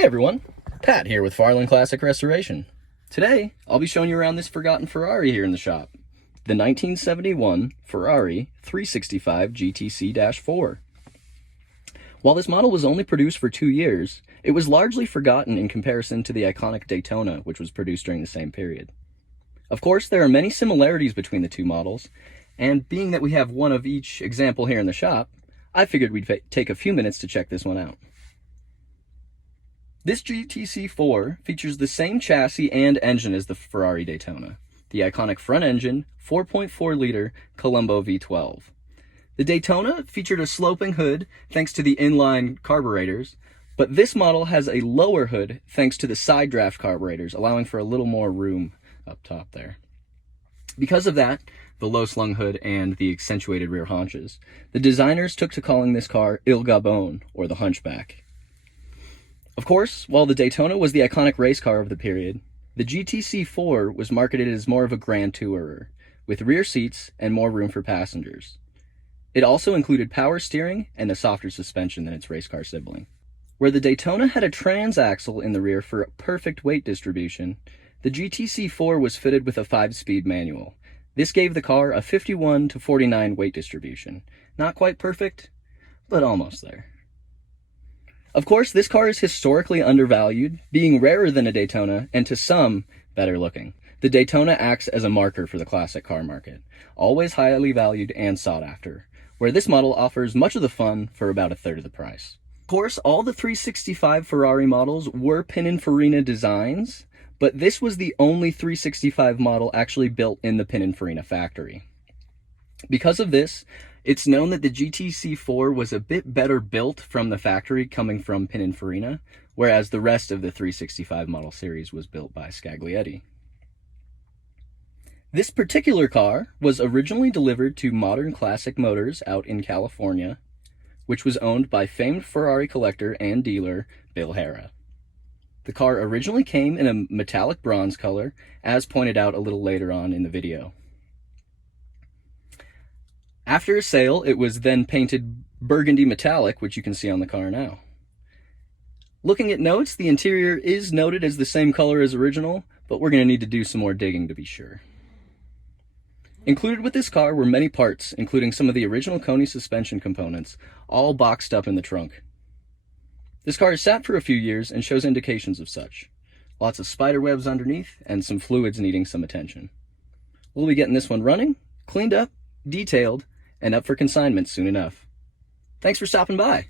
Hey everyone, Pat here with Farland Classic Restoration. Today, I'll be showing you around this forgotten Ferrari here in the shop. The 1971 Ferrari 365 GTC-4. While this model was only produced for 2 years, it was largely forgotten in comparison to the iconic Daytona, which was produced during the same period. Of course, there are many similarities between the two models, and being that we have one of each example here in the shop, I figured we'd take a few minutes to check this one out. This GTC-4 features the same chassis and engine as the Ferrari Daytona, the iconic front engine 4.4-liter Colombo V12. The Daytona featured a sloping hood thanks to the inline carburetors, but this model has a lower hood thanks to the side draft carburetors, allowing for a little more room up top there. Because of that, the low-slung hood and the accentuated rear haunches, the designers took to calling this car Il Gabon, or the Hunchback. Of course, while the Daytona was the iconic race car of the period, the GTC-4 was marketed as more of a grand tourer, with rear seats and more room for passengers. It also included power steering and a softer suspension than its race car sibling. Where the Daytona had a transaxle in the rear for a perfect weight distribution, the GTC-4 was fitted with a 5-speed manual. This gave the car a 51 to 49 weight distribution. Not quite perfect, but almost there. Of course, this car is historically undervalued, being rarer than a Daytona, and to some, better looking. The Daytona acts as a marker for the classic car market, always highly valued and sought after, where this model offers much of the fun for about a third of the price. Of course, all the 365 Ferrari models were Pininfarina designs, but this was the only 365 model actually built in the Pininfarina factory. Because of this, it's known that the GTC-4 was a bit better built from the factory coming from Pininfarina, whereas the rest of the 365 model series was built by Scaglietti. This particular car was originally delivered to Modern Classic Motors out in California, which was owned by famed Ferrari collector and dealer Bill Harrah. The car originally came in a metallic bronze color, as pointed out a little later on in the video. After a sale, it was then painted burgundy metallic, which you can see on the car now. Looking at notes, the interior is noted as the same color as original, but we're going to need to do some more digging to be sure. Included with this car were many parts, including some of the original Koni suspension components, all boxed up in the trunk. This car has sat for a few years and shows indications of such. Lots of spider webs underneath and some fluids needing some attention. We'll be getting this one running, cleaned up, detailed, and up for consignment soon enough. Thanks for stopping by.